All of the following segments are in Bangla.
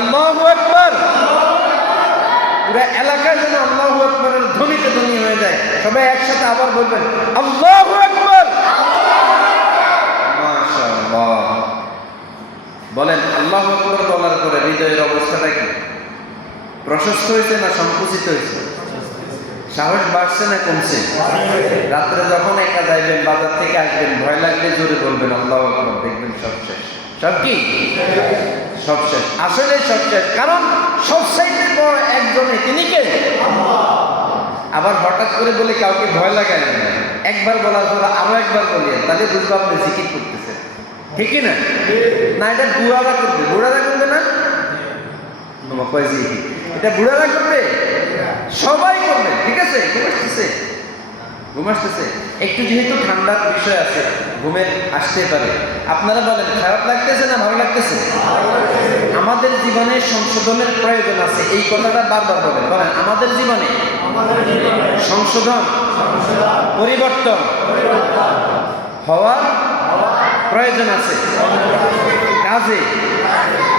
আল্লাহ একবার পুরো এলাকায় যেন আল্লাহ একবারের ধ্বনিতে ধ্বনি হয়ে যায়। সবাই একসাথে আবার বলবেন, আল্লাহ মাশাআল্লাহ। বলেন, আল্লাহ আকবর বলার পরে হৃদয়ের অবস্থাটা কি? প্রশস্ত হয়েছে না সংকুচিত হয়েছে? সাহস বাড়ছে না কমছে? রাত্রে যখন একা যাইবেন, বাজার থেকে আসবেন, ভয় লাগলে জোরে বলবেন, আল্লাহ আকবর দেখবেন সব শেষ। সব কি? সব শেষ আসলে সব শেষ কারণ সব সাইডে বড় একজনে তিনি কে? আবার হঠাৎ করে বলে কাউকে ভয় লাগায় না। একবার বলার পর আরও একবার বলিয়ে তাহলে বুঝব আপনি জিকির করতেছেন। ঠিকই না? না এটা বুড়ারা করবে। বুড়ারা করবে না? কয় এটা বুড়ারা করবে? সবাই করবে ঠিক আছে? ঘুমাসতেছে ঘুমাসতেছে একটু যেহেতু ঠান্ডার বিষয় আছে, ঘুমের আসতে পারে। আপনারা বলেন, খারাপ লাগতেছে না ভালো লাগতেছে? আমাদের জীবনে সংশোধনের প্রয়োজন আছে। এই কথাটা বারবার বলেন। বলেন, আমাদের জীবনে সংশোধন, পরিবর্তন হওয়ার প্রয়োজন আছে। কাজে,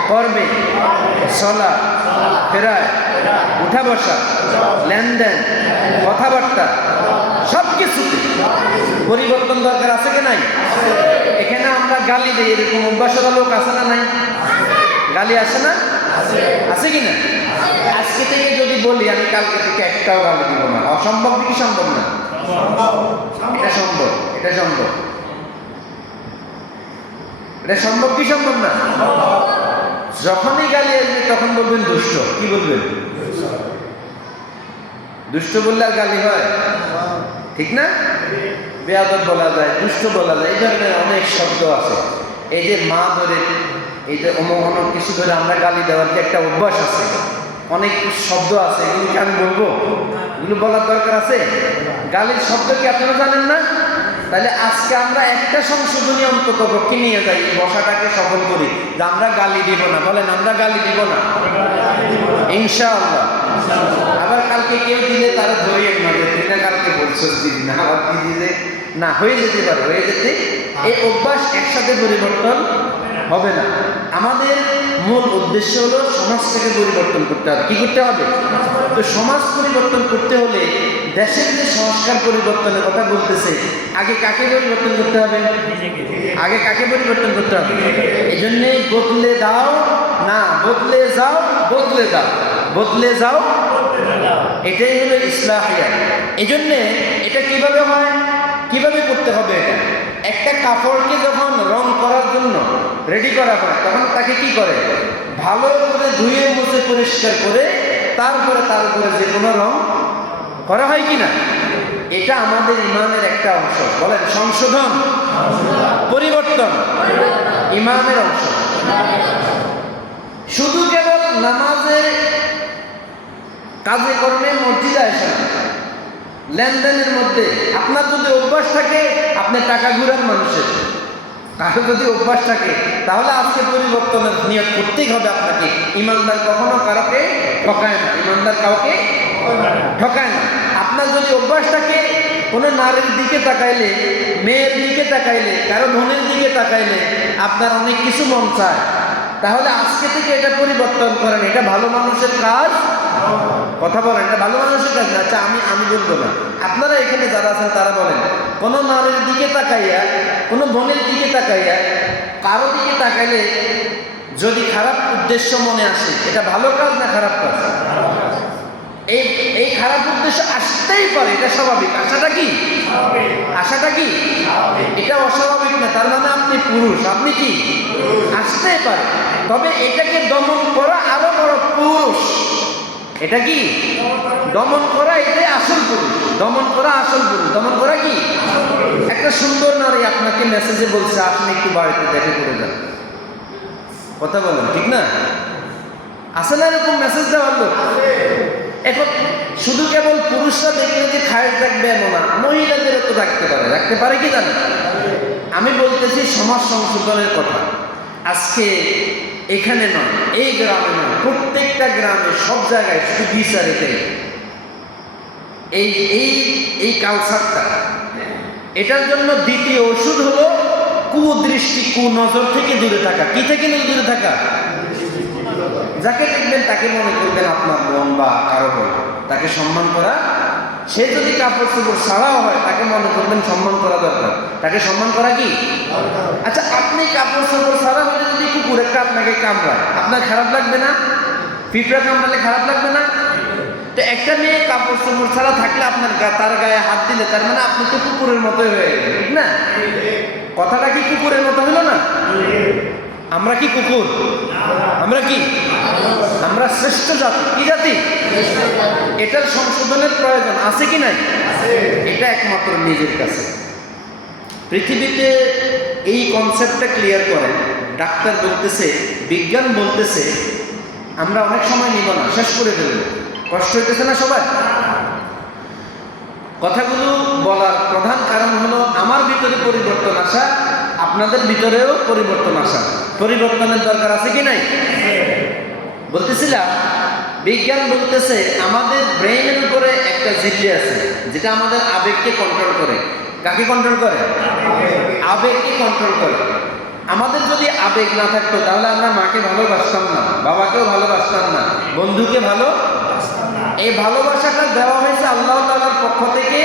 কর্মে, চলা, ফেরায়, উঠা বসা, লেনদেন, কথাবার্তা সব কিছুতে পরিবর্তন দরকার আছে কি নাই? এখানে আমরা গালি দিই, এরকম অভ্যাসরা লোক আছে না নাই? গালি আসে না? আছে কি না? আজকে থেকে যদি বলি, আমি কালকে থেকে একটাও গালি দিব না। অসম্ভব কি সম্ভব না? এটা সম্ভব এটা সম্ভব। এটা সম্ভব কি সম্ভব না? যখনই গালি আসবে, তখন বলবেন দুষ্ট। কি বলবেন? দুষ্ট বললে আর গালি হয়? ঠিক না? বেয়াদব বলা যায়, দুষ্ট বলা যায়, এই ধরনের অনেক শব্দ আছে। এই যে মা ধরে, এই যে অমুক কিছু ধরে আমরা গালি দেওয়ার যে একটা অভ্যাস আছে, অনেক শব্দ আছে, এগুলো কি আমি বলব? এগুলো বলার দরকার আছে? গালির শব্দ কি আপনারা জানেন না? তাহলে আজকে আমরা একটা সংশোধনী অন্তত পক্ষে নিয়ে যাই বসাটাকে সফল করি, যে আমরা গালি দিব না। বলেন, আমরা গালি দিব না? ইনশাআল্লাহ। আবার কালকে কেউ দিলে তারা ধরিয়ে না যে কালকে বলছো না, আবার কি দিলে? না, হয়ে যেতে পারে, হয়ে যেতে এই অভ্যাস একসাথে পরিবর্তন হবে না। আমাদের মূল উদ্দেশ্য হলো সমাজটাকে পরিবর্তন করতে হবে। কি করতে হবে? তো সমাজ পরিবর্তন করতে হলে দেশের যে সংস্কার পরিবর্তনের কথা বলতেছে, আগে কাকে পরিবর্তন করতে হবে? আগে কাকে পরিবর্তন করতে হবে? এই জন্যে বদলে দাও, না, বদলে যাও, বদলে দাও। বদলে যাও। এটাই হলো ইসলাহিয়া। এই জন্যে এটা কীভাবে হয়? কীভাবে করতে হবে এটা? একটা কাপড়কে যখন রং করার জন্য রেডি করা হয়, তখন তাকে কি করে? ভালো করে ধুয়ে মুছে পরিষ্কার করে তারপরে তার উপরে যে কোনো রং করা হয় কি না এটা আমাদের ইমানের একটা অংশ। বলেন, সংশোধন, পরিবর্তন ইমানের অংশ। শুধু কেবল নামাজের কাজে কর্মে মসজিদে আসে না লেনদেনের মধ্যে আপনার যদি অভ্যাস থাকে, আপনি টাকা ঘুরান মানুষের। কারও যদি অভ্যাস থাকে, তাহলে আজকে পরিবর্তনের নিয়োগ করতেই হবে আপনাকে। ইমানদার কখনো কারোকে ঠকায় না। ইমানদার কাউকে ঠকায় না। আপনার যদি অভ্যাস থাকে, কোনো নারীর দিকে তাকাইলে, মেয়ের দিকে তাকাইলে, কারও বোনের দিকে তাকাইলে আপনার অনেক কিছু মন চায়। তাহলে আজকে থেকে এটা পরিবর্তন করেন। এটা ভালো মানুষের কাজ। কথা বলেন, এটা ভালো মানুষের কাজ আচ্ছা আমি আমি বলব না। আপনারা এখানে যারা আছেন, তারা বলেন, কোনো নারীর দিকে তাকাইয়া, কোনো বোনের দিকে তাকাইয়া, কারও দিকে তাকাইলে যদি খারাপ উদ্দেশ্য মনে আসে, এটা ভালো কাজ না খারাপ কাজ? এই এই খারাপ উদ্দেশ্য আসতেই পারে, এটা স্বাভাবিক। আশাটা কি? আশাটা কি? এটা অস্বাভাবিক না, তার মানে আপনি পুরুষ, আপনি কি? আসতেই পারে। তবে এটাকে দমন করা আরও বড় পুরুষ। এটা কি? দমন করা এটাই আসল পুরুষ দমন করা আসল পুরুষ দমন করা কি? একটা সুন্দর নারী আপনাকে মেসেজে বলছে, আপনি একটু বাড়িতে দেখে করে যান। কথা বলেন, ঠিক না? আসে না এরকম মেসেজ দেওয়ার লোক? এখন শুধু কেবল পুরুষরা দেখলে যে খায়ের থাকবে এমন না, মহিলাদেরও তো রাখতে পারে। রাখতে পারে কি জানেন? আমি বলতেছি সমাজ সংশোধনের কথা। আজকে এখানে নয়, এই গ্রামে নয়, প্রত্যেকটা গ্রামে সব জায়গায় শুধু এই এই এই কালচারটা এটার জন্য দ্বিতীয় ওষুধ হলো কুদৃষ্টি, কুনজর থেকে দূরে থাকা। কি থেকে দূরে থাকা? যাকে দেখবেন তাকে মনে করবেন আপনার বোন বা কারও তাকে সম্মান করা সে যদি কাপড় চোপড় ছাড়াও হয়, তাকে মনে করবেন সম্মান করা দরকার। তাকে সম্মান করা কি? আচ্ছা আপনি কাপড় চোপড় ছাড়া হলে যদি কুকুর একটা আপনাকে কামড়ায়, আপনার খারাপ লাগবে না? পিঁপড়া কামড়ালে খারাপ লাগবে না? তো একটা মেয়ে কাপড় চোপড় ছাড়া থাকলে আপনার তার গায়ে হাত দিলে, তার মানে আপনি তো কুকুরের মতোই হয়ে গেলেন, ঠিক না? কথাটা কি কুকুরের মতো হলো না? আমরা কি কুকুর? আমরা কি? আমরা শ্রেষ্ঠ জাতি। কি জাতি? এটার সংশোধনের প্রয়োজন আছে কি নাই? এটা একমাত্র নিজের কাছে। পৃথিবীতে এই কনসেপ্টটা ক্লিয়ার করেন ডাক্তার বলতেছে, বিজ্ঞান বলতেছে, আমরা অনেক সময় নিব না, শেষ করে ফেলব। কষ্ট হইতেছে না সবাই? কথাগুলো বলার প্রধান কারণ হলো, আমার ভিতরে পরিবর্তন আসা আপনাদের ভিতরেও পরিবর্তন আসা। পরিবর্তনের দরকার আছে কি নাই? বলতেছিলাম বিজ্ঞান বলতেছে আমাদের ব্রেইনের উপরে একটা জিল্লি আছে, যেটা আমাদের আবেগকে কন্ট্রোল করে। কাকে কন্ট্রোল করে? আবেগকে কন্ট্রোল করে। আমাদের যদি আবেগ না থাকতো, তাহলে আমরা মাকে ভালোবাসতাম না, বাবাকেও ভালোবাসতাম না, বন্ধুকে ভালো এই ভালোবাসাটা দেওয়া হয়েছে আল্লাহ তাআলার পক্ষ থেকে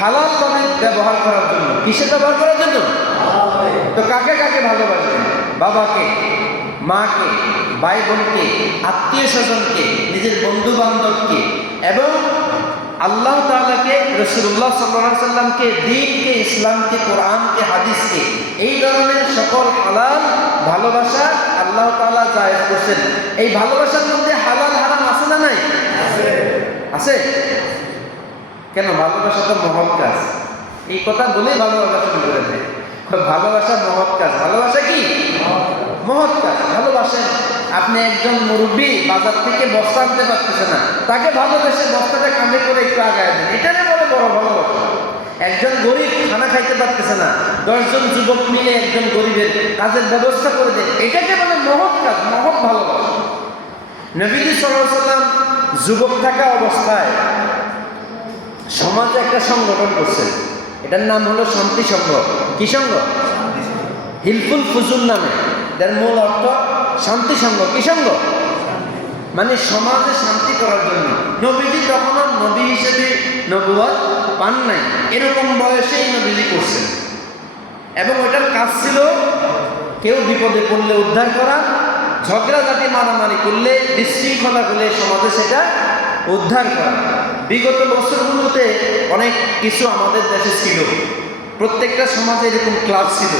হালালভাবে ব্যবহার করার জন্য। কিসে ব্যবহার করার জন্য? তো কাকে কাকে ভালোবাসবেন বাবাকে, মাকে ভাই বোনকে আত্মীয় স্বজনকে নিজের বন্ধু বান্ধবকে এবং আল্লাহ তাআলাকে রসুল্লাহ সাল্লাহ সাল্লামকে দিনকে ইসলামকে, কোরআনকে, হাদিসকে, এই ধরনের সকল হালাল ভালোবাসা আল্লাহ তাআলা জায়েজ করছেন। এই ভালোবাসার মধ্যে হালাল হারাম আছে না নাই? আছে? কেন? ভালোবাসা তো মহৎ কাজ। এই কথা বলেই ভালোবাসা শুরু করে দেয়। ভালোবাসা মহৎ কাজ। ভালোবাসা কি? মহৎ কাজ। ভালোবাসেন। আপনি একজন মুরব্বী, বাজার থেকে বস্তা আনতে পারতেছে না। তাকে ভালোবেসে বস্তাটা কামে করে একটু আগায় দেন। এটারে বলে বড় ভালোবাসা। একজন গরিব খানা খাইতে পারতেছে না। দশজন যুবক মিলে একজন গরিবের কাজের ব্যবস্থা করে দেন। এটাকে বলে মহৎ কাজ, মহৎ ভালোবাসা। নবীজি সাল্লাম যুবক থাকা অবস্থায় সমাজে একটা সংগঠন করছেন। এটার নাম হলো শান্তি সংঘ। কি সংঘ? হিলফুল ফুজুল নামে। এটার মূল অর্থ শান্তি সংঘ। কি সংঘ? মানে সমাজে শান্তি করার জন্য। নবীজি তখনও নবী হিসেবে নবুয়াদ পান নাই। এরকম বয়সেই নবীজি করছেন। এবং ওইটার কাজ ছিল কেউ বিপদে পড়লে উদ্ধার করা ঝগড়া জাতি মারামারি করলে, বিশৃঙ্খলা হলে সমাজে সেটা উদ্ধার করা। বিগত বছরগুলোতে অনেক কিছু আমাদের দেশে ছিল। প্রত্যেকটা সমাজে এরকম ক্লাব ছিল।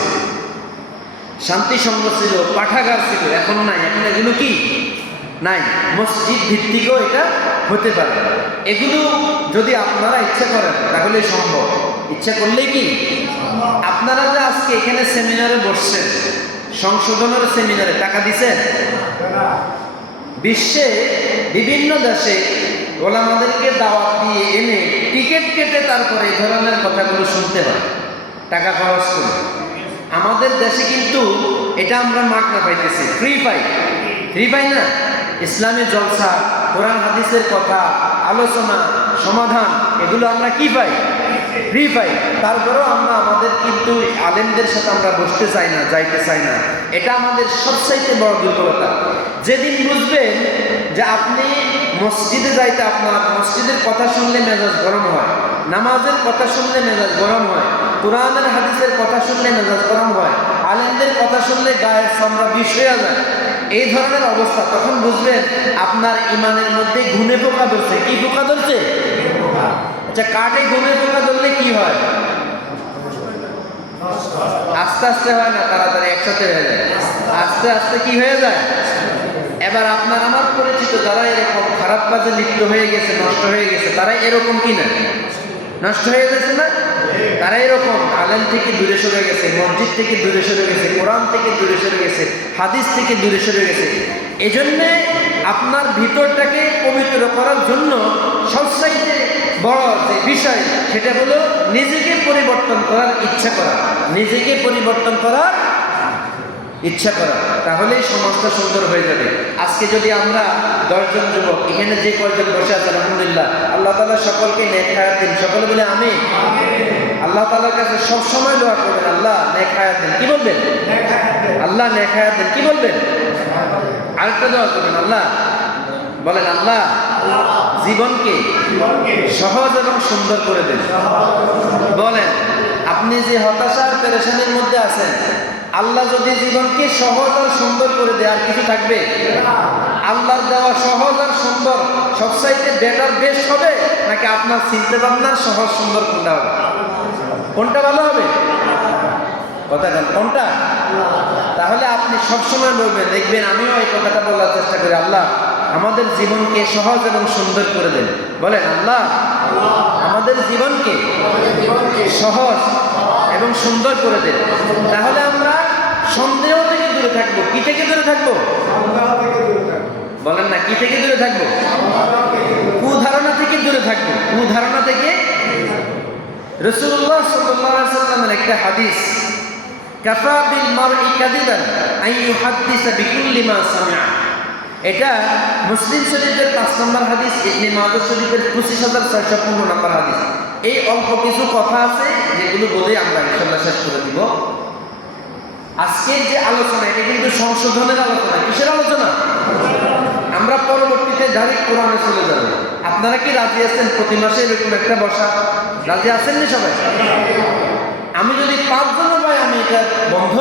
শান্তি সংঘ ছিল, পাঠাগার ছিল, এখন নাই। এখন এগুলো কি? নাই। মসজিদ ভিত্তিকও এটা হতে পারে। এগুলো যদি আপনারা ইচ্ছা করেন, তাহলে সম্ভব। ইচ্ছা করলেই কি? আপনারা যে আজকে এখানে সেমিনারে বসছেন, সংশোধনের সেমিনারে টাকা দিছেন? বিশ্বে বিভিন্ন দেশে ওলামাদেরকে দাওয়াত দিয়ে এনে টিকিট কেটে তারপরে এই ধরনের কথাগুলো শুনতে হয় টাকা খরচ করে। আমাদের দেশে কিন্তু এটা আমরা মাঠ না পাইতেছি। ফ্রি পাই ফ্রি পাই না। ইসলামের জলসা, কোরআন, হাদিসের কথা, আলোচনা, সমাধান, এগুলো আমরা কি পাই? ফ্রি পাই তারপরেও আমরা আমাদের কিন্তু আলেমদের সাথে আমরা বসতে চাই না, যাইতে চাই না। এটা আমাদের সবচাইতে বড় দুর্বলতা। যেদিন বুঝবেন যে আপনি মসজিদে যাইতে আপনার মসজিদের কথা শুনলে মেজাজ গরম হয়, নামাজের কথা শুনলে মেজাজ গরম হয়, কোরআনের হাদিসের কথা শুনলে মেজাজ গরম হয়, আলেমদের কথা শুনলে গায়ের চামড়া বিষ হয়ে যায়, এই ধরনের অবস্থা, তখন বুঝবেন আপনার ইমানের মধ্যে ঘুমে পোকা ধরছে। কি পোকা ধরছে? আচ্ছা কাঠে গমের পোকা ধরলে কি হয়? আস্তে আস্তে হয় না, তাড়াতাড়ি একসাথে হয়ে যায়। আস্তে আস্তে কি হয়ে যায়? এবার আপনার আমার পরিচিত যারা এরকম খারাপ কাজে লিপ্ত হয়ে গেছে, নষ্ট হয়ে গেছে, তারা এরকম কি না নষ্ট হয়ে গেছে না? তারা এরকম আলেম থেকে দূরে সরে গেছে, মসজিদ থেকে দূরে সরে গেছে, কোরআন থেকে দূরে সরে গেছে, হাদিস থেকে দূরে সরে গেছে। এজন্যে আপনার ভিতরটাকে পবিত্র করার জন্য সবসাইতে বড় যে বিষয়, সেটা হলো নিজেকে পরিবর্তন করার ইচ্ছা করা। নিজেকে পরিবর্তন করার ইচ্ছা করা। তাহলেই সমাজটা সুন্দর হয়ে যাবে। আজকে যদি আমরা দশজন যুবক, এখানে যে কয়জন বসে আছে, আলহামদুলিল্লাহ, আল্লাহ তালা সকলকে হায়াত দিন। সকলে বলে আমি আল্লাহ তালার কাছে সবসময় দোয়া করবেন আল্লাহ নেখায়াত দেন। কি বলবেন? আল্লাহ নেখায়াত দিন। কি বলবেন? আরেকটা দোয়া করবেন আল্লাহ। বলেন আল্লাহ জীবনকে সহজ এবং সুন্দর করে দেন। বলেন আপনি যে হতাশার পেরেশানির মধ্যে আছেন আল্লাহ যদি জীবনকে সহজ আর সুন্দর করে দেয়, আর কিছু থাকবে? আল্লাহর দেওয়া সহজ আর সুন্দর সবসাইতে বেটার বেস্ট হবে, নাকি আপনার চিন্তা ভাবনার সহজ, সুন্দর কোনটা হবে? কোনটা ভালো হবে? কথা বলেন কোনটা? তাহলে আপনি সবসময় বলবেন, দেখবেন আমিও এই কথাটা বলার চেষ্টা করি, আল্লাহ, আমাদের জীবনকে সহজ এবং সুন্দর করে দেন। বলেন, আল্লাহ, আমাদের জীবনকে সহজ এবং সুন্দর করে দেন। তাহলে আমরা সন্দেহ থেকে দূরে থাকব। কি থেকে দূরে থাকব? বলেন না কি থেকে দূরে থাকব? কুধারণা থেকে দূরে থাকব। কুধারণা থেকে রসুল্লাহ সাল্লামের একটা হাদিস কাফা বিল মারই কাদিবান আই ইউহাদ্দিসা বিকুল্লি মা সামিআ। এটা মুসলিম শরীফের পাঁচ নম্বর হাদিস ইবনে মাজাহ শরীফের পঁচিশ হাজার ছয়শো পনেরো নম্বর হাদিস। এই অল্প কিছু কথা আছে যেগুলো বলে আমরা ইনশাল্লাহ শেষ করে দিব। আজকের যে আলোচনা, এটা কিন্তু সংশোধনের আলোচনা। কিসের আলোচনা? আমরা পরবর্তীতে ডাইরেক্ট কোরআনে চলে যাব। আপনারা কি রাজি আছেন? প্রতি মাসে এরকম একটা বসা। রাজি আছেন না সবাই? আমি যদি পাঁচজনও পাই আমি এটা বন্ধ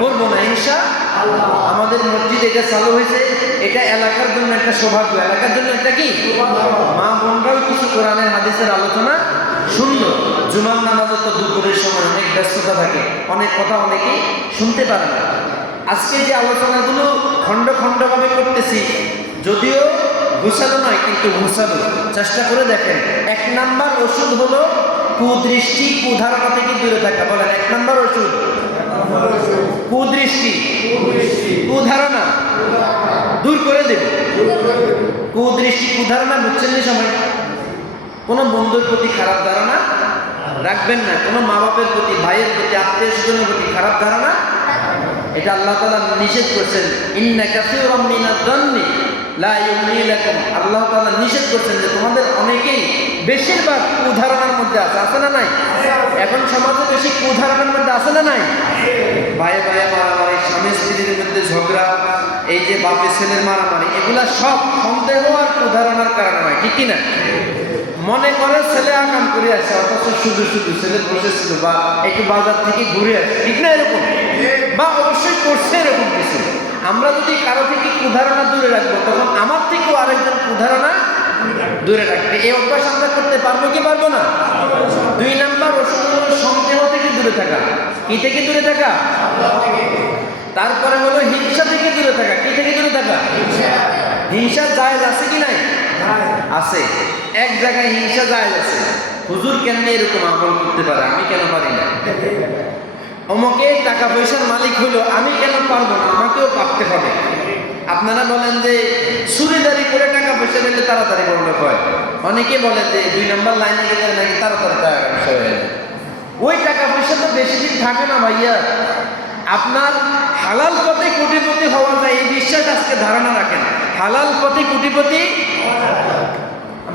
করব না হিংসা আমাদের মসজিদ এটা চালু হয়েছে। এটা এলাকার জন্য একটা সৌভাগ্য। এলাকার জন্য একটা কি? মা বোনরাও কিছু কোরআনের, হাদিসের আলোচনা শুনলো, জুমার নামাজও তো দুপুরের সময় অনেক ব্যস্ততা থাকে, অনেক কথা অনেকেই শুনতে পারে না। আজকে যে আলোচনাগুলো খণ্ড খণ্ডভাবে করতেছি, যদিও ঘুষানো নয়, কিন্তু ঘুষানো চেষ্টা করে দেখেন, এক নাম্বার ওষুধ হলো কুদৃষ্টি কুধারণা থেকে দূরে থাকা। বলেন, এক নাম্বার ওষুধ। কুদৃষ্টি। কুধারণা। দূর করে দেবে। কুদৃষ্টি কুধারণা বুঝছেন সময় কোনো বন্ধুর প্রতি খারাপ ধারণা রাখবেন না, কোনো মা বাপের প্রতি, ভাইয়ের প্রতি, আত্মীয় স্বজনের প্রতি খারাপ ধারণা এটা আল্লাহ তালা নিষেধ করছেন। ইন্না কাসীরাম মিনাদ দন্নি লা আল্লাহ তাআলা নিষেধ করছেন যে তোমাদের অনেকেই বেশিরভাগ কুধারণার মধ্যে আছে আছে না নাই? এখন সমাজে বেশি কুধারণার মধ্যে আছে না নাই? ভাইয়ে ভাইয়ে মারামারি, স্বামী স্ত্রীর মধ্যে ঝগড়া, এই যে বাপে ছেলের মারামারি, এগুলা সব সন্দেহ আর কুধারণার কারণে হয়, ঠিক কিনা? মনে করে ছেলে আকাম করে আসে, অথচ শুধু শুধু ছেলে বসেছিল বা একটু বাজার থেকে ঘুরে আসে, ঠিক না এরকম? বা অবশ্যই করছে এরকম কিছু। আমরা যদি কারও থেকে কুধারণা দূরে রাখব, তখন আমার থেকেও আরেকজন কুধারণা দূরে রাখবে। এই অভ্যাস আমরা করতে পারব কি পারব না? দুই নাম্বার ওষুধ সন্দেহ থেকে দূরে থাকা। কি থেকে দূরে থাকা? তারপরে হলো হিংসা থেকে দূরে থাকা। কি থেকে দূরে থাকা? হিংসা। জায়েজ আছে কি নাই? আছে। এক জায়গায় হিংসা জায়েজ আছে। হুজুর কেন এরকম আমল করতে পারে? আমি কেন পারি না? অমকে টাকা পয়সার মালিক হইল আমি কেন পারব না? আমাকেও পারতে হবে। আপনারা বলেন যে চুরিদারি করে টাকা পয়সা পেলে তাড়াতাড়ি লোক হয়। অনেকে বলে যে, দুই নম্বর লাইনে গেলে নাকি তাড়াতাড়ি টাকা পয়সা হয়ে যায়। ওই টাকা পয়সা তো বেশি দিন থাকে না ভাইয়া। আপনার হালাল পথে কোটিপতি হওয়া যায়, এই বিশ্বাস আজকে ধারণা রাখেন। হালাল পথে কোটিপতি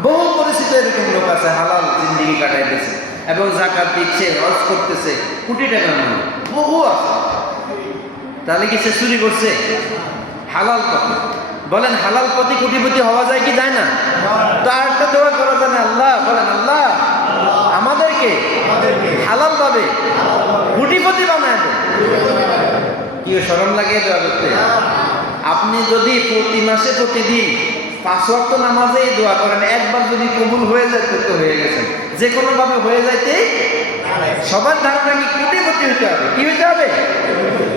বহু পরিচিত এরকম লোক আছে, হালাল জিন্দিগি কাটাইতেছে এবং জাকাত দিচ্ছে, হজ করতেছে, কোটি টাকা মানুষ, বহু আছে। তাহলে কি সে চুরি করছে? হালাল পথে। বলেন, হালাল পথে কোটিপতি হওয়া যায় কি যায় না? তো আর একটা দোয়া করা যায় না আল্লাহ, বলেন, আল্লাহ, আমাদেরকে হালাল পাবে কোটিপতি বানায় কি সরম লাগে দোয়া করতে? আপনি যদি প্রতি মাসে প্রতিদিন পাঁচ ওয়াক্ত নামাজে দোয়া করেন। একবার যদি কবুল হয়ে যায়, তো হয়ে গেছে। যে কোনো ভাবে হয়ে যাইতে সবার ধারণা কি? কোটিপতি হতে হবে। কি হইতে হবে?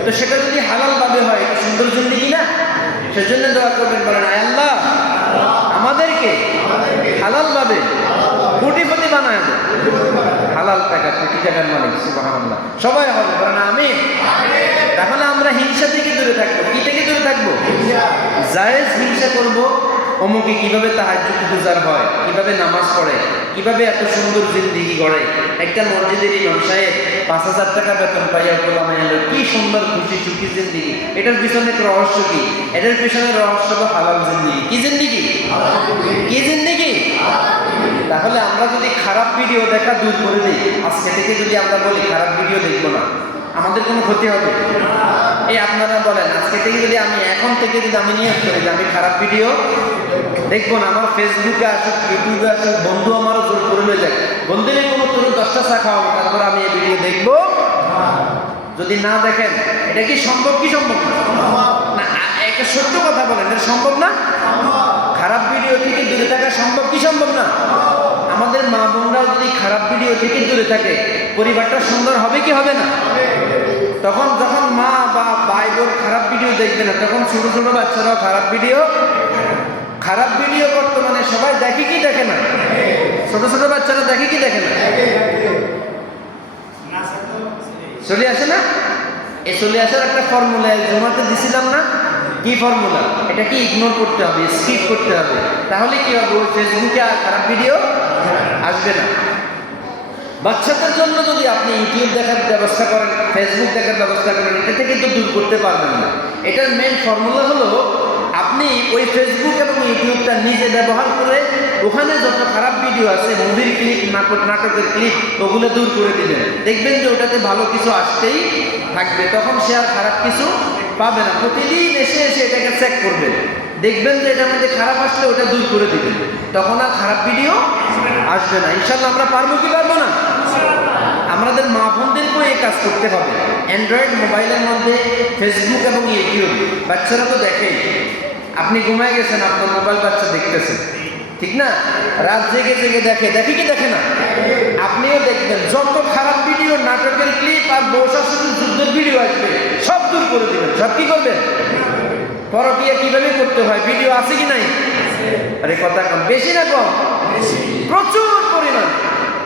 তো সেটা যদি হালাল ভাবে হয় সুন্দর জিন্দিগি না? সেজন্য দোয়া করবেন, বলেন আল্লাহ, আমাদেরকে হালাল ভাবে কোটিপতি বানায় হালাল টাকা, কোটি টাকার মালিক, সুবহানাল্লাহ। সবাই হবে, বলেন আমি তাহলে আমরা হিংসা থেকে দূরে থাকব। কি থেকে দূরে থাকব? জায়েজ হিংসা করব। অমুকে কীভাবে তাহাজ্জুদ গুজার হয়, কীভাবে নামাজ পড়ে, কীভাবে এত সুন্দর জিন্দিগি গড়ে? একটা মসজিদের ইমাম সাহেব পাঁচ হাজার টাকা বেতন পাইয়া গোলামে এলো কি সুন্দর খুশি সুখী জিন্দিগি। এটার পিছনে রহস্য কি? এটার পিছনে রহস্য হলো হালাল জিন্দিগি। কি জিন্দিগি? কি জিন্দিগি? তাহলে আমরা যদি খারাপ ভিডিও দেখা দূর করে দিই, আজকে থেকে যদি আমরা বলি খারাপ ভিডিও দেখব না। আমাদের কোনো ক্ষতি হবে এই আপনারা বলেন, আজকে থেকে যদি আমি, এখন থেকে যদি আমি নিয়োগ করি, যে আমি খারাপ ভিডিও দেখব না, আমার ফেসবুকে আসুক ইউটিউবে আসুক, বন্ধু আমারও জোর করে নিয়ে যায় বন্ধুদের কোনো তুমি দশটা চা খাওয়াবো, তারপর আমি এই ভিডিও দেখব। যদি না দেখেন, এটা কি সম্ভব কি সম্ভব না? সত্য কথা বলেন, এটা সম্ভব না? খারাপ ভিডিও থেকে দূরে থাকা সম্ভব কি সম্ভব না? আমাদের মা বোনরাও যদি খারাপ ভিডিও থেকে দূরে থাকে পরিবারটা সুন্দর হবে কি হবে না? তখন যখন মা বা ভাই বোন খারাপ ভিডিও দেখবে না, তখন ছোট ছোট বাচ্চারাও খারাপ ভিডিও খারাপ ভিডিও বর্তমানে সবাই দেখে কি দেখে না? ছোট ছোট বাচ্চারা দেখে কি দেখে না? চলে আসে না? এ চলে আসার একটা ফর্মুলা জমাতে দিছিলাম না? কি ফর্মুলা এটা কি ইগনোর করতে হবে স্কিপ করতে হবে? তাহলে কি হবে? ফেসবুকে খারাপ ভিডিও আসবে না। বাচ্চাদের জন্য যদি আপনি ইউটিউব দেখার ব্যবস্থা করেন ফেসবুক দেখার ব্যবস্থা করেন এটা থেকে তো দূর করতে পারবেন না। এটার মেন ফর্মুলা হলো, আপনি ওই ফেসবুক এবং ইউটিউবটা নিজে ব্যবহার করে ওখানে যত খারাপ ভিডিও আছে মুভির ক্লিপ নাটক, নাটকের ক্লিপ ওগুলো দূর করে দিবেন। দেখবেন যে ওটাতে ভালো কিছু আসতেই থাকবে। তখন সে আর খারাপ কিছু পাবে না। প্রতিদিন এসে এসে এটাকে চেক করবেন। দেখবেন যে এটার মধ্যে খারাপ আসলে ওটা দূর করে দিবেন। তখন আর খারাপ ভিডিও আসবে না। ইনশাল্লাহ আমরা পারব কি পারব না? আমাদের মা বোনদেরকেও এই কাজ করতে হবে। অ্যান্ড্রয়েড মোবাইলের মধ্যে ফেসবুক এবং ইউটিউব বাচ্চারা তো দেখেই। আপনি ঘুমায় গেছেন, আপনার মোবাইল বাচ্চা দেখতেছেন ঠিক না? রাত জেগে জেগে দেখে। দেখে কি দেখে না? আপনিও দেখবেন, যত খারাপ ভিডিও নাটকের ক্লিপ আর বৌশাসনের যুদ্ধের ভিডিও আসবে, সব দূর করে দেবেন। সব কি করবেন? পরকিয়া কীভাবে করতে হয়? ভিডিও আছে কি নাই? আরে কথা কম। বেশি না কম। প্রচুর পরিমাণ।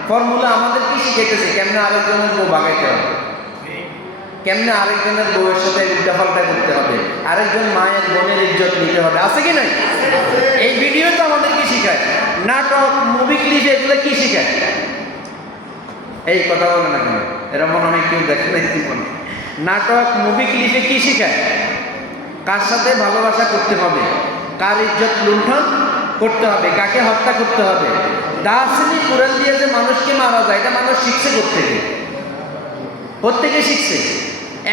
ফর্মুলা আমাদের কি শিখাইতেছে, কেমনে আরেকজনের বউ বাগাইতে হবে। কেমনে আরেকজনের বউয়ের সাথে উল্টাপাল্টা করতে হবে। আরেকজন মায়ের বোনের ইজ্জত নিতে হবে। আছে কি নাই? এই ভিডিও তো আমাদের কি শিখায়। নাটক মুভি ক্লিপ এগুলো কি শিখায়? এই কথা বলে না কেন? এরা মনে হয় কেউ দেখে নাই নাটক মুভি ক্লিপে কি শিখায়? কার সাথে ভালোবাসা করতে হবে? কার ইজ্জত লুণ্ঠন? করতে হবে, কাকে হত্যা করতে হবে? দার্শনিক কোরআন দিয়ে যে মানুষকে মারা যায়, এটা মানুষ শিখছে কোথেকে প্রত্যেকে শিখছে?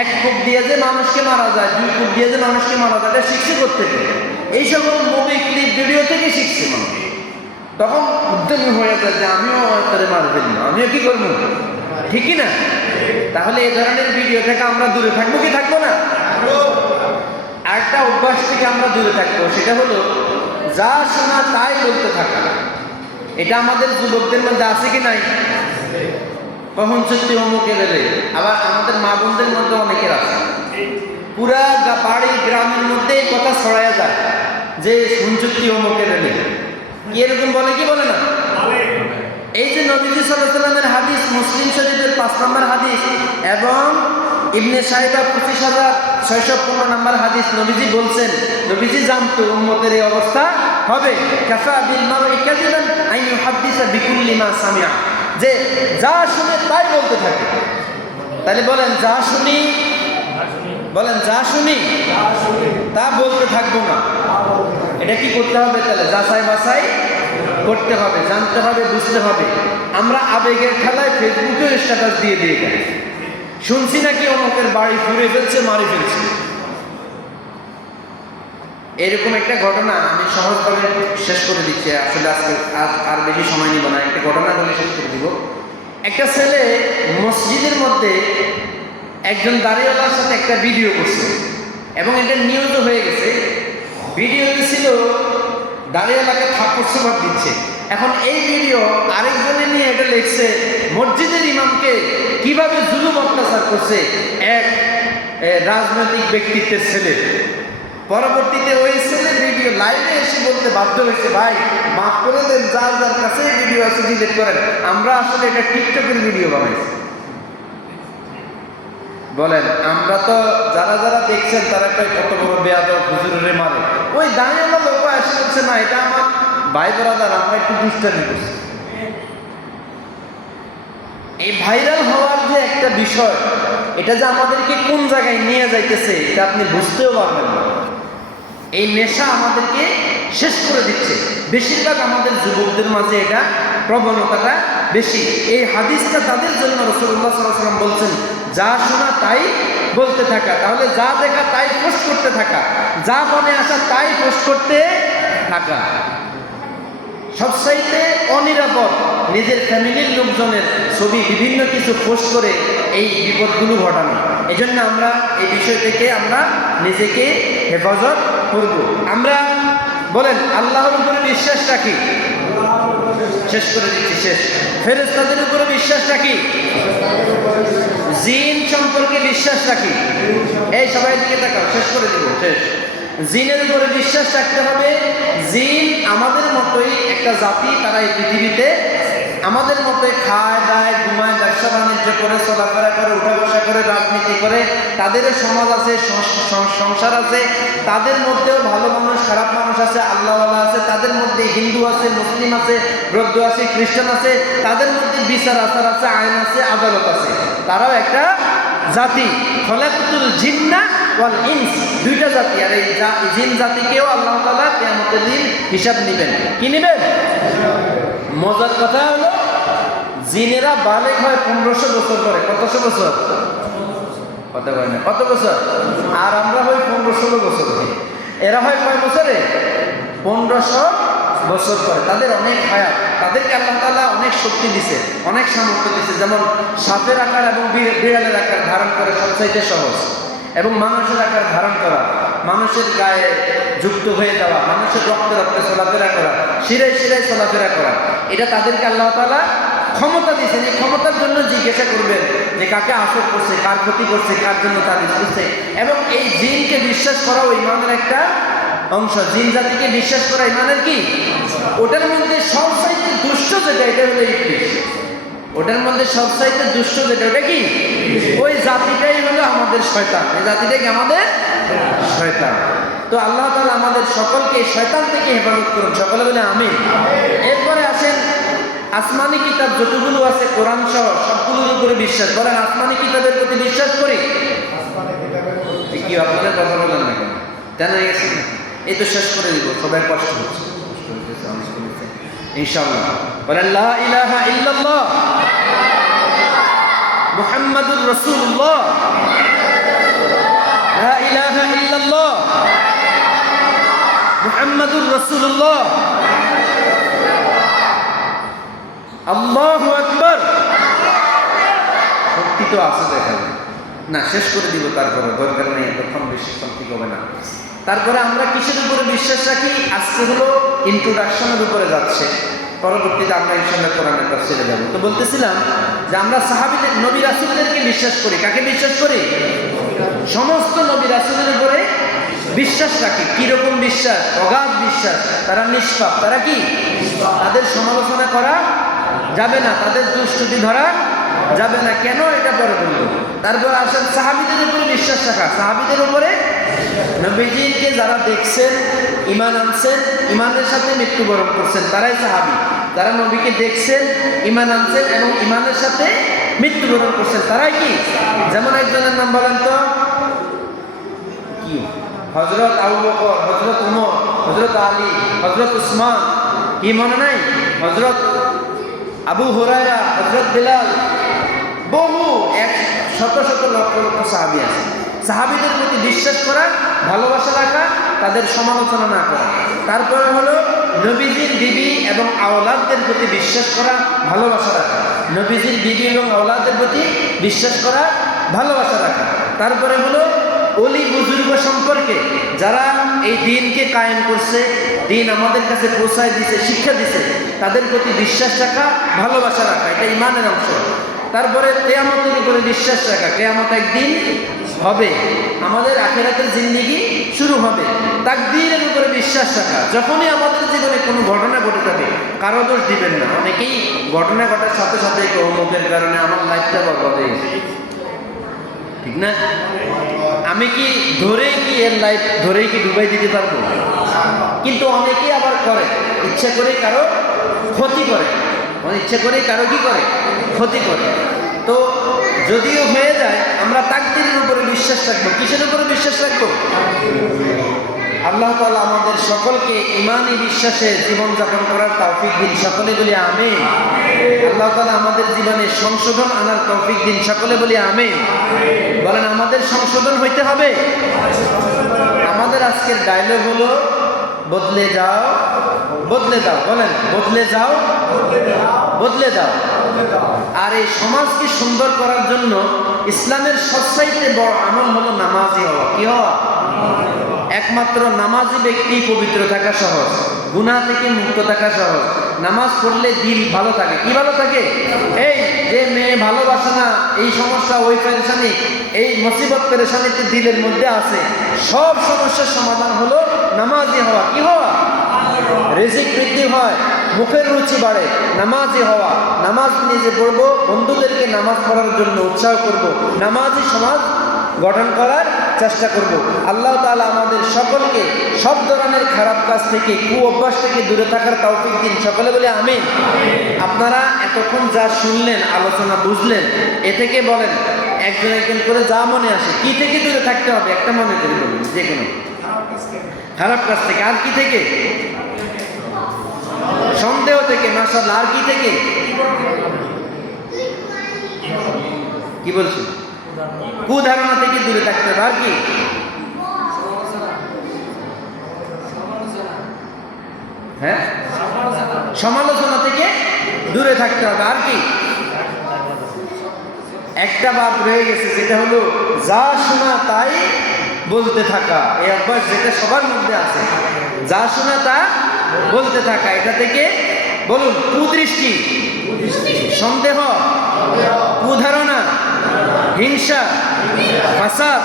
এক কূপ দিয়ে যে মানুষকে মারা যায়, দুই কূপ দিয়ে যে মানুষকে মারা যায়, এটা শিখছে কোথেকে এই সকল মুভি ক্লিপ ভিডিও থেকে শিখছে মানুষ। তখন উদ্যমী হয়ে যায় যে, আমিও তাদের মার না, আমিও কি করব? ঠিকই না? তাহলে এই ধরনের ভিডিও থেকে আমরা দূরে থাকব কি থাকব না? আরেকটা অভ্যাস থেকে আমরা দূরে থাকব, সেটা হলো যা শোনা তাই বলতে থাকা। এটা আমাদের যুবকদের মধ্যে আছে কি নাই? কখন সত্যি অমুকে গেলে আবার আমাদের মা বোনদের মধ্যে অনেকের আছে। পুরা বাড়ি, গ্রামের মধ্যে এই কথা ছড়ায়া যায় যে সঞ্চুক্তি অমুকে গেলে কি এরকম বলে, কি বলে না? এই যে নবীজি সাল্লামের হাদিস, মুসলিম শরীফের পাঁচ নম্বর হাদিস, এবং ইবনে সাহেবা পঁচিশ হাজার ছয়শো পনেরো নম্বর হাদিস নবীজি বলছেন, নবীজি জানতো উম্মতের এই অবস্থা হবে। সামিআ। যে যা শুনে তাই বলতে থাকে। তাহলে বলেন, যা শুনি, বলেন, যা শুনি, তা বলতে থাকব না। এটা কি করতে হবে তাহলে? যাচাই বাছাই করতে হবে, জানতে হবে, বুঝতে হবে। আমরা আবেগের খেলায় ফেসবুকে স্ট্যাটাস দিয়ে দিয়ে যাই। শুনছি নাকি অমুকের বাড়ি ফুরে ফেলছে, মারি ফেলছে? এরকম একটা ঘটনা আমি সহজভাবে শেষ করে দিচ্ছি। আসলে আজকে আর বেশি সময় নিব না, একটা ঘটনা বলে শেষ করে দিব। একটা ছেলে মসজিদের মধ্যে একজন দাঁড়িয়েওয়ালার সাথে একটা ভিডিও করছে এবং এটা নিউজও হয়ে গেছে। ভিডিওতে ছিল দাঁড়িয়েওয়ালাকে থাপ্পড় সবাব দিচ্ছে। এখন এই ভিডিও আরেকজনে নিয়ে এটা লিখছে, মসজিদের ইমামকে কীভাবে জুলুম অত্যাচার করছে? এক রাজনৈতিক ব্যক্তিত্বের ছেলে। পরবর্তীতে ওই ছেলে ভিডিও লাইভে এসে বলতে বাধ্য হয়েছে, ভাই, মাফ করে দেন, যার যার কাছে ভিডিও আছে ডিলিট করেন। আমরা আসলে এটা টিকটকের ভিডিও বানাইছি। বলেন, আমরা তো যারা যারা দেখছেন, তারা কয় কত বড় বেয়াদ হুজুরে মারে। ওই দাঁড়িয়ে লোক এসে বলছে, না, এটা আমার ভাই ব্রাদার আমরা একটু দুষ্টামি করছি। এই ভাইরাল হওয়ার যে একটা বিষয়, এটা যে আমাদেরকে কোন জায়গায় নিয়ে যাইতেছে, এটা আপনি বুঝতেও পারবেন না। এই নেশা আমাদেরকে শেষ করে দিচ্ছে। বেশিরভাগ আমাদের যুবকদের মাঝে এটা প্রবণতাটা বেশি। এই হাদিসটা তাদের জন্য রসুল্লাহ সাল্লাম বলছেন, যা শোনা তাই বলতে থাকা, তাহলে যা দেখা তাই পোস্ট করতে থাকা। যা মনে আসা তাই পোস্ট করতে থাকা। সবসাইতে অনিরাপদ নিজের ফ্যামিলির লোকজনের ছবি বিভিন্ন কিছু পোস্ট করে এই বিপদগুলো ঘটানো। এই জন্য আমরা এই বিষয় থেকে আমরা নিজেকে হেফাজত করব। আমরা বলেন, আল্লাহর উপরে বিশ্বাস রাখি শেষ করে দিচ্ছি, শেষ। ফেরেস্তাদের উপরে বিশ্বাস রাখি জিন সম্পর্কে বিশ্বাস রাখি এই সবাই দিকে তাকাও, শেষ করে দিব, শেষ। জিনের উপরে বিশ্বাস রাখতে হবে। জিন আমাদের মতোই একটা জাতি, তারা এই পৃথিবীতে আমাদের মতোই খায়, দায়, ঘুমায়, ব্যবসা বাণিজ্য করে, চলাফেরা করে উঠা বসা করে, রাজনীতি করে। তাদেরও সমাজ আছে সংসার আছে। তাদের মধ্যেও ভালো মানুষ, খারাপ মানুষ আছে, আল্লাহওয়ালা আছে। তাদের মধ্যে হিন্দু আছে, মুসলিম আছে, বৌদ্ধ আছে, খ্রিস্টান আছে। তাদের মধ্যে বিচার, আচার আছে, আইন আছে, আদালত আছে। তারাও একটা জাতি। খলাকুতুল জিন্না ইনস, দুইটা জাতি, আর এই জিন জাতিকেও আল্লাহ তাআলা কিয়ামতের দিন হিসাব নেবেন। কি নেবেন? মজার কথা হলো, জিনেরা বালেক হয় পনেরোশো বছর পরে। কতশো বছর? কত করে না। কত বছর? আর আমরা হই পনেরো ষোলো বছর এরা হয় কয় বছরে? পনেরোশো বছর পরে। তাদের অনেক হায়াত। তাদেরকে আল্লাহ তাআলা অনেক শক্তি দিছে, অনেক সামর্থ্য দিছে। যেমন সাপের আকার এবং বিড়ালের আকার ধারণ করে সবচাইতে সহজ। এবং মানুষের আকার ধারণ করা, মানুষের গায়ে যুক্ত হয়ে যাওয়া, মানুষের রক্তে রক্তে চলাফেরা করা, শিরায় শিরায় চলাফেরা করা, এটা তাদেরকে আল্লাহ তাআলা ক্ষমতা দিয়েছেন। এই ক্ষমতার জন্য জিজ্ঞাসা করবেন যে কাকে আসর করছে, কার ক্ষতি করছে, কার জন্য তাবিজ করছে। এবং এই জিনকে বিশ্বাস করা ওই মানের একটা অংশ। জিন জাতিকে বিশ্বাস করা ইমানের কি? ওটার মধ্যে সবচাইতে দুষ্ট যেটা এটা হলো ইবলিশ ওটার মধ্যে সবচাইতে দুষ্ট যেটা ওটা কি? ওই জাতিটাই হলো আমাদের শয়তান। এই জাতিটাই কি আমাদের? শয়তান। তো আল্লাহ তাআলা আমাদের সকলকে শয়তান থেকে হেফাজত করুন। সকলে বলে আমি এরপরে আসেন আসমানি কিতাব যতগুলো আছে কোরআন সহ সবগুলোর উপরে বিশ্বাস। করেন আসমানি কিতাবের প্রতি বিশ্বাস করি? কি আপনাদের কথা বলেন না কেন এই তো শেষ করে দিব সবাই কষ্ট হচ্ছে। কষ্ট বলেন, লা ইলাহা ইল্লাল্লাহ। মুহাম্মাদুর রাসূলুল্লাহ। লা ইলাহা ইল্লাল্লাহ। মুহাম্মাদুর রাসূলুল্লাহ। আল্লাহু আকবার। শক্তি তো আছে দেখাবে না, শেষ করে দিব তারপরে, দরকার নেই এতক্ষণ বেশি শক্তি হবে না। তারপরে আমরা কিসের উপরে বিশ্বাস রাখি? আজকে হলো ইন্ট্রোডাকশনের উপরে যাচ্ছে। পরবর্তীতে আমরা ইনশাল্লাহ কোরআনের ছেড়ে যাব। তো বলতেছিলাম যে আমরা সাহাবিদের, নবী রাসুলদেরকে বিশ্বাস করি। কাকে বিশ্বাস করি? সমস্ত নবী রাসুলের উপরে বিশ্বাস রাখি। কীরকম বিশ্বাস? অগাধ বিশ্বাস। তারা নিষ্পাপ। তারা কি? তাদের সমালোচনা করা যাবে না। তাদের দুষ্টুটি ধরা যাবে না। কেন এটা পরে বলব তারপর আসেন সাহাবিদের উপরে বিশ্বাস রাখা। সাহাবিদের উপরে নবীজিকে যারা দেখছেন ইমান আনছেন ইমানের সাথে মৃত্যুবরণ করছেন। তারাই সাহাবি। যারা নবীকে দেখছেন ইমান আনছেন এবং ইমানের সাথে মৃত্যুবরণ করছেন, তারাই কি? যেমন একজনের নাম বলেন তো, কি? হজরত আবু বকর হজরত উমর হজরত আলী হজরত উসমান। কি মনে নাই? হজরত আবু হুরায়রা হজরত বিলাল। বহু, এক শত শত লক্ষ লক্ষ সাহাবি আছে। সাহাবিদের প্রতি বিশ্বাস করা, ভালোবাসা রাখা তাদের সমালোচনা না করা। তারপরে হলো নবীজির বিবি এবং আওলাদদের প্রতি বিশ্বাস করা, ভালোবাসা রাখা। নবীজির বিবি এবং আওলাদের প্রতি বিশ্বাস করা, ভালোবাসা রাখা। তারপরে হলো অলি বুজুর্গ সম্পর্কে যারা এই দিনকে কায়েম করছে, দিন আমাদের কাছে পৌঁছায় দিছে, শিক্ষা দিছে, তাদের প্রতি বিশ্বাস রাখা, ভালোবাসা রাখা, এটা ইমানের অংশ। তারপরে কেয়ামতের উপরে বিশ্বাস রাখা, কেয়ামত একদিন হবে। আমাদের আখেরাতের জিন্দিগি শুরু হবে। তাকদীরের উপরে বিশ্বাস রাখা। যখনই আমাদের জীবনে কোনো ঘটনা ঘটে যাবে কারও দোষ দিবেন না। অনেকেই ঘটনা ঘটার সাথে সাথে অমুকের কারণে আমার লাইফটা বরবাদ হয়ে ঠিক না? আমি কি ধরেই কি এর লাইফ ধরেই কি ডুবাই দিতে পারব? কিন্তু অনেকেই আবার করে। ইচ্ছা করে কারও ক্ষতি করে। ইচ্ছা করে কারও কি করে? ক্ষতি করে। তো যদিও হয়ে যায়, আমরা তাকদিরের উপরে বিশ্বাস রাখব। কিসের উপরে বিশ্বাস রাখব? আল্লাহ তাআলা আমাদের সকলকে ইমানি বিশ্বাসে জীবনযাপন করার তৌফিক দিন। সকলে বলি আমি আল্লাহ তাআলা আমাদের জীবনে সংশোধন আনার তৌফিক দিন। সকলে বলি আমি বলেন, আমাদের সংশোধন হইতে হবে? আমাদের আজকের ডায়লগ হলো বদলে যাও, বদলে দাও, বলেন, বদলে যাও, বদলে দাও। আর এই সমাজকে সুন্দর করার জন্য ইসলামের সবচাইতে বড় আমল হলো নামাজি হওয়া। কি হওয়া? একমাত্র নামাজি ব্যক্তি পবিত্র থাকা সহজ গুণা থেকে মুক্ত থাকা সহজ। নামাজ পড়লে দিল ভালো থাকে। কি ভালো থাকে? এই যে মেয়ে ভালোবাসে না, এই সমস্যা, ওই পেরেশানি, এই মুসিবত পেরেশানিতে দিলের মধ্যে আছে। সব সমস্যার সমাধান হলো নামাজি হওয়া। কি হওয়া? রিজিক বৃদ্ধি হয়, মুখের রুচি বাড়ে, নামাজি হওয়া। নামাজ নিজে পড়ব, বন্ধুদেরকে নামাজ পড়ার জন্য উৎসাহ করব। নামাজি সমাজ গঠন করার চেষ্টা করব। আল্লাহ তাআলা আমাদের সকলকে সব ধরনের খারাপ কাজ থেকে, কু অভ্যাস থেকে দূরে থাকার তৌফিক দিন। সকলে বলে আমি আপনারা এতক্ষণ যা শুনলেন, আলোচনা বুঝলেন, এ থেকে বলেন, একজন একজন করে যা মনে আসে, কি থেকে দূরে থাকতে হবে? একটা মনে করে বলুন, যে কোনো। খারাপ কাজ থেকে। আর কি থেকে? সন্দেহ থেকে মাসাল্লাহ আর কি থেকে? কি বলছি কুধারণা থেকে দূরে থাকতে হবে, আর কি? হ্যাঁ? সমালোচনা থেকে দূরে থাকতে হবে, আর কি? একটা বাদ রয়ে গেছে, যেটা হলো, যা শোনা তাই বলতে থাকা। এই অভ্যাস যেটা সবার মধ্যে আছে। যা শোনা তা বলতে থাকা। এটা থেকে বলুন, কুদৃষ্টি, সন্দেহ কুধারণা হিংসা, ফাসাদ,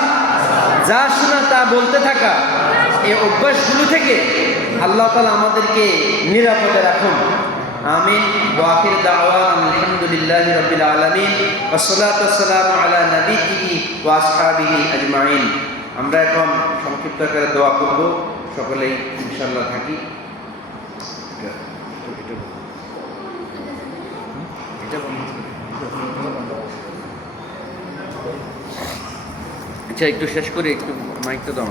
যা শোনা তা বলতে থাকা এই অভ্যাসগুলো থেকে আল্লাহ তালা আমাদেরকে নিরাপদে রাখুন। আমিন। ওয়াকির দাওয়ান, আলহামদুলিল্লাহ রবিল আলমিন ওসলাত সালাম আলা নবীহি ওয়াসহাবিহি আজমাইন। আমরা এখন সংক্ষিপ্ত আকারে দোয়া করব, সকলেই ইনশাল্লাহ থাকি। এটা- এটা- আচ্ছা একটু শেষ করে একটু মাইকটা দাও।